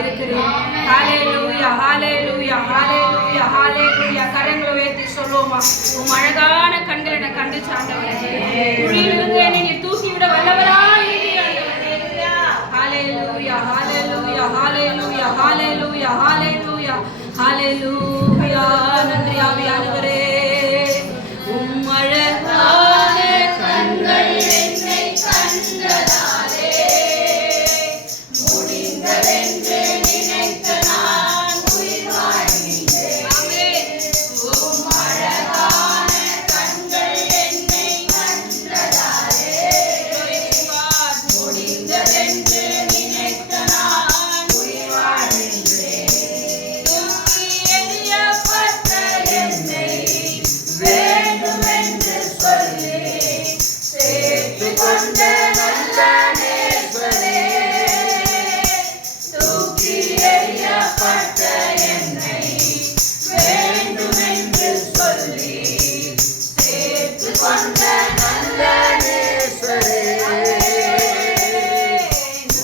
இருக்கிறேன். ஹalleluya ஹalleluya ஹalleluya ஹalleluya. கரங்களை உயர்த்தி சொல்லுவோமா? உம் அழகான கண்களை நான் கண்டுச்சு ஆண்டவரே. குழியிலிருந்து என்னை நீ தூக்கிவிட வல்லவராய் இருக்கிறீர் ஆண்டவரே. ஹalleluya ஹalleluya ஹalleluya ஹalleluya ஹalleluya ஹalleluya. நன்றி ஆவியானவரே. உம் அழகான கண்கள் என்னை கண்டதாலே முடிந்ததென்று நினைத்த நான் உயிர் வாழ்கின்றேன். உம் அழகான கண்கள் என்னை கண்டதாலே முடிந்ததென்று நினைத்த நான் உயிர் வாழ்கின்றேன். தூக்கி எறியப்பட்ட என்னை வேண்டுமென்று சொல்லி சேர்த்துக் கொண்ட நல்ல நேசரே. தூக்கி எறியப்பட்ட என்னை வேண்டுமென்று சொல்லி சேர்த்துக் கொண்ட நல்ல நேசரே.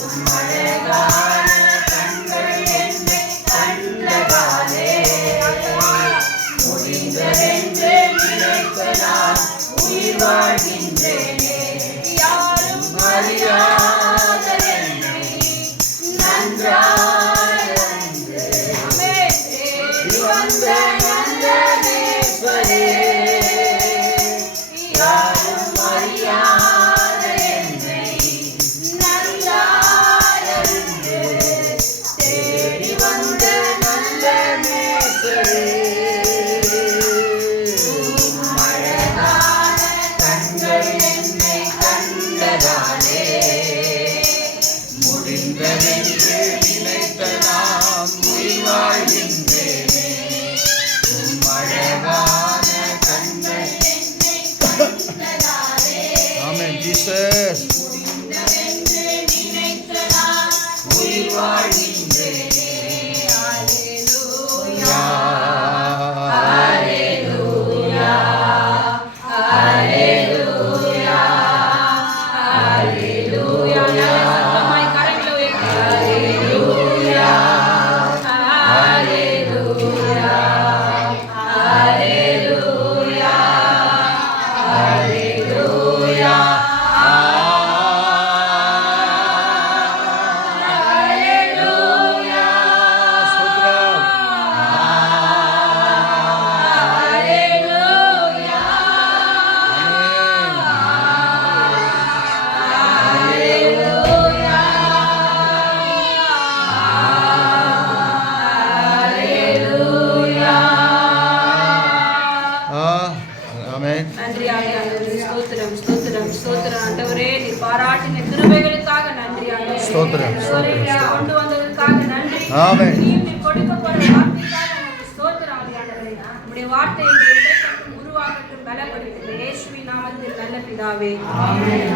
உம் அழகான கண்கள் என்னை கண்டதாலே முடிந்ததென்று நினைத்த நான் உயிர் வாழ்கின்றேனே. யாரும் அறியாத என்னை நன்றாய் அறிந்து தேடி வந்த நல்ல நேசரே. யாரும் அறியாத என்னை நன்றாய் அறிந்து தேடி வந்த நல்ல நேசரே. என்னை கண்டதாலே முடிந்ததென்று நினைத்த நான் உயிர் வாழ்கின்றேனே. உம் அழகான கண்கள் என்னை கண்டதாலே ஆமென் ஜீசஸ் முடிந்ததென்று நினைத்த நான் உயிர் வாழ்கின்றேனே. ஹalleluya ஹalleluya ஹalleluya ஹalleluya. சத்தமாய் கரங்களை உயர்த்தி ஹalleluya ஹalleluya ஹalleluya ஹalleluya ஹalleluya. ஸ்தோத்திரம் ஹalleluya நன்றி ஆண்டவரே. ஸ்தோத்திரம் ஸ்தோத்திரம் ஸ்தோத்திரம் ஆண்டவரே. நீ பாராட்டின கிருபைகளுக்காக நன்றி ஆண்டவரே. ஸ்தோத்திரம் கொண்டு வந்ததற்காக நன்றி. ஆமென். நீ கொண்டு போற வார்த்தைக்காக உமக்கு ஸ்தோத்திரம் ஆண்டவரே. உம்முடைய வார்த்தை எங்கள் இதயத்திற்குள் உருவாகட்டும், பலப்படுத்தும். இயேசுவின் நாமத்தில் நல்ல பிதாவே ஆமென்.